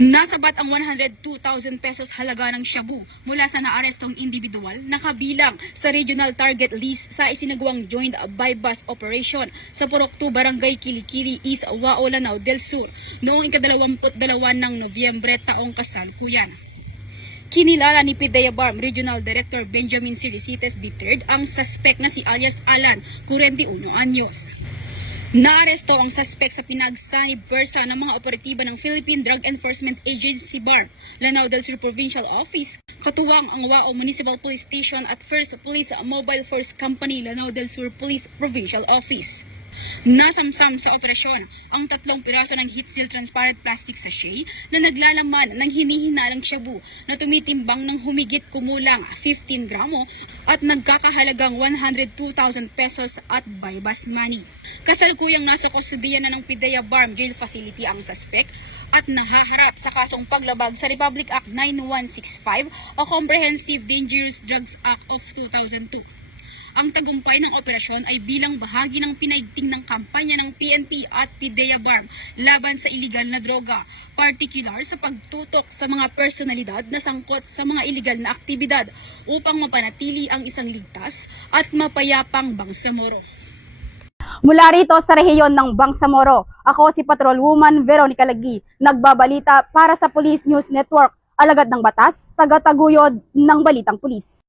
Nasabat ang 102,000 pesos halaga ng shabu mula sa naarestong individual na kabilang sa regional target list sa isinagawang joint bypass operation sa Purokto, Barangay Kilikili, East Wao, Lanao del Sur noong ika-22 ng Nobyembre taong kasalukuyan. Kinilala ni PIDEA BARM Regional Director Benjamin C. Risites III ang suspect na si alias Alan, 41 anyos. Naaresto ang suspect sa pinagsanib persa ng mga operatiba ng Philippine Drug Enforcement Agency BARM, Lanao del Sur Provincial Office, katuwang ang Wao Municipal Police Station at First Police Mobile Force Company, Lanao del Sur Police Provincial Office. Nasamsam sa operasyon ang 3 piraso ng heat seal transparent plastic sachet na naglalaman ng hinihinalang shabu na tumitimbang ng humigit kumulang 15 gramo at nagkakahalagang 102,000 pesos at bypass money. Kasalukuyang nasa kustudiya na ng PIDEA BARM Jail Facility ang suspect at nahaharap sa kasong paglabag sa Republic Act 9165 o Comprehensive Dangerous Drugs Act of 2002. Ang tagumpay ng operasyon ay bilang bahagi ng pinaigting ng kampanya ng PNP at PIDEA BARM laban sa iligal na droga, partikular sa pagtutok sa mga personalidad na sangkot sa mga iligal na aktibidad upang mapanatili ang isang ligtas at mapayapang Bangsamoro. Mula rito sa rehiyon ng Bangsamoro, ako si Patrolwoman Veronica Lagi, nagbabalita para sa Police News Network, alagad ng batas, taga-taguyod ng Balitang Pulis.